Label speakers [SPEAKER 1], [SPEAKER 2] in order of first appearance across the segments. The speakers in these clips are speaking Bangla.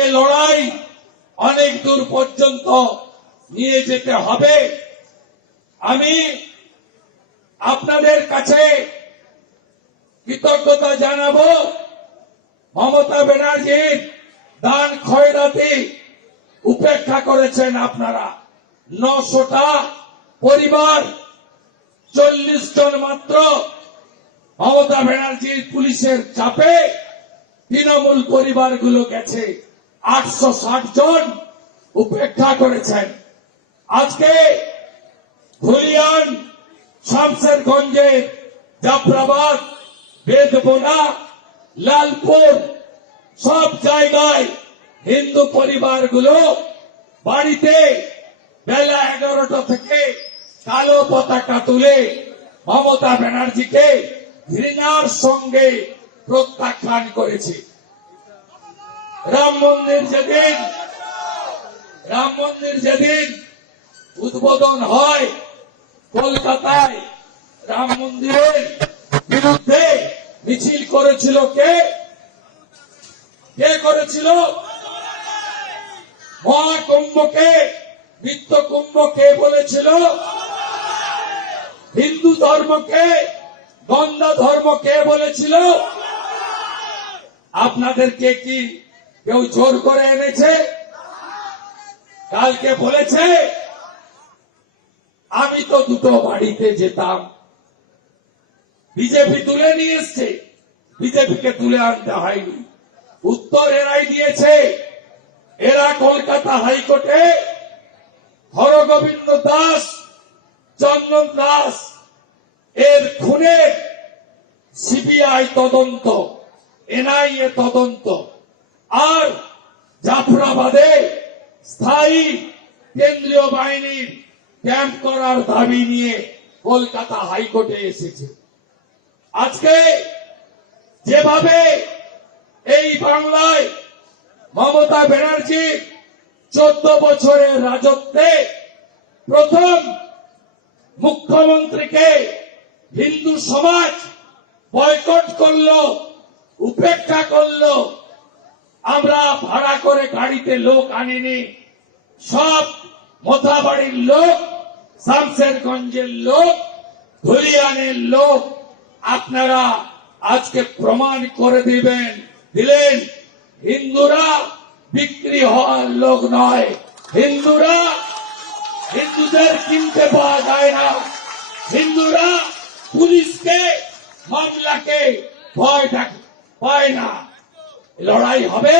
[SPEAKER 1] এ লড়াই অনেক দূর পর্যন্ত নিয়ে যেতে হবে। আমি আপনাদের কাছে কৃতজ্ঞতা জানাব। মমতা ব্যানার্জির দান খয়রাতি উপেক্ষা করেছেন আপনারা। নশোটা পরিবার, চল্লিশ জন মাত্র মমতা ব্যানার্জির পুলিশের চাপে তৃণমূল পরিবারগুলো গেছে। আটশো ষাট জন উপেক্ষা করেছেন। আজকে ধুলিয়ান শামসেরগঞ্জে জাফরাবাদ, বেদবোনা, লালপুর সব জায়গায় হিন্দু পরিবারগুলো বাড়িতে বেলা এগারোটা থেকে কালো পতাকা তুলে মমতা ব্যানার্জিকে ঘৃণার সঙ্গে প্রত্যাখ্যান করেছে। রাম মন্দির যেদিন, রাম মন্দির যেদিন উদ্বোধন হয়, কলকাতায় রাম মন্দিরের বিরুদ্ধে মিছিল করেছিল কে? কে করেছিল? মহাকুম্ভকে নিত্য কুম্ভ কে বলেছিল। হিন্দু ধর্মকে গঙ্গা ধর্ম কে বলেছিল। আপনাদেরকে কি কেউ জোর করে এনেছে? কালকে বলেছে, আমি তো দুটো বাড়িতে যেতাম। বিজেপি তুলে নিয়ে এসছে। বিজেপিকে তুলে আনতে হয়নি। উত্তর এরাই দিয়েছে, এরা কলকাতা হাইকোর্টে হরগোবিন্দ দাস, চন্দন দাস, এর খুনের সিবিআই তদন্ত, এনআইএ তদন্ত। আর জাফরাবাদে স্থায়ী কেন্দ্রীয় বাহিনীর ক্যাম্প করার দাবি নিয়ে কলকাতা হাইকোর্টে এসেছে। আজকে যেভাবে এই বাংলায় মমতা ব্যানার্জি চোদ্দ বছরের রাজত্বে প্রথম মুখ্যমন্ত্রীকে হিন্দু সমাজ বয়কট করল, উপেক্ষা করল আমরা ভাড়া করে গাড়িতে লোক আনিনি। সব মোথাবাড়ির লোক শামসেরগঞ্জের লোক, ধুলিয়ানের লোক, আপনারা আজকে প্রমাণ করে দিবেন, দিলেন, হিন্দুরা বিক্রি হওয়ার লোক নয়। হিন্দুরা হিন্দুদের কিনতে পাওয়া যায় না। হিন্দুরা পুলিশকে, মামলাকে ভয় পায় না। লড়াই হবে।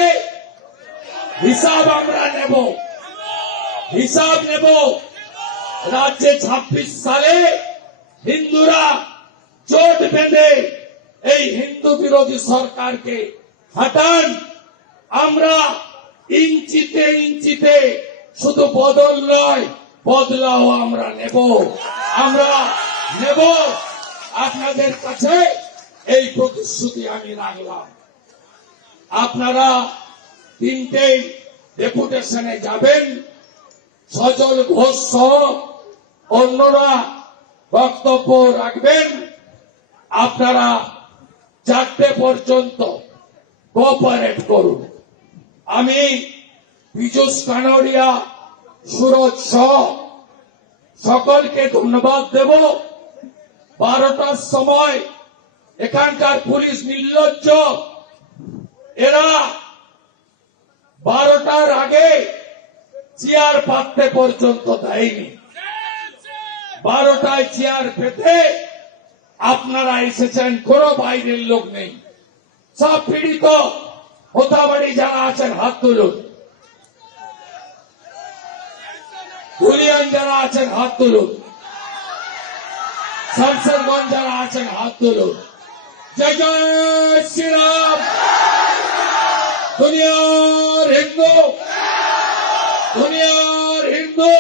[SPEAKER 1] হিসাব আমরা নেব। হিসাব নেব। রাজ্যে ছাব্বিশ সালে হিন্দুরা জোট বেঁধে এই হিন্দু বিরোধী সরকারকে হটান। আমরা ইঞ্চিতে ইঞ্চিতে শুধু বদল নয়, বদলাও আমরা নেব। আমরা নেব। আপনাদের কাছে এই প্রতিশ্রুতি আমি রাখলাম। আপনারা তিনটেই ডেপুটেশনে যাবেন। সজল ঘোষ সহ অন্যরা বক্তব্য রাখবেন। আপনারা চারটে পর্যন্ত কোঅপারেট করুন। আমি পীযুষ কানোরিয়া সুরজ সহ সকলকে ধন্যবাদ দেব। বারোটার সময় এখানকার পুলিশ নির্লজ্জ এরা বারোটার আগে চেয়ার পাততে পর্যন্ত দেয়নি। বারোটায় চেয়ার পেতে আপনারা এসেছেন, কোনো বাইরের লোক নেই। সব পীড়িত হোতাবাড়ি যারা আছেন, হাত তুলুন। ধুলিয়ান যারা আছেন, হাত তুলুন। শামসেরগঞ্জ যারা আছেন, হাত তুলুন। জয় জয় শ্রীরাম দুনিয়ার হিন্দু। দুনিয়ার হিন্দু।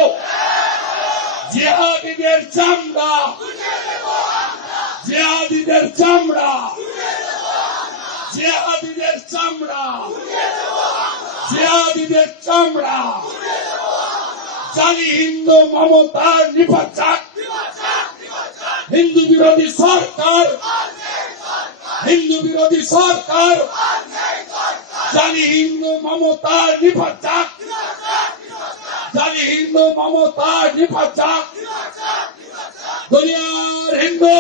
[SPEAKER 1] জিহাদিদের চামড়া। জিহাদিদের চামড়া। জিহাদিদের চামড়া। জিহাদিদের চামড়া। জানি হিন্দু মমতার নিপাচাক হিন্দু বিরোধী সরকার। হিন্দু বিরোধী সরকার। যাক জানি হিন্দু মমতা নিপাত যাক দুনিয়ার হিন্দু।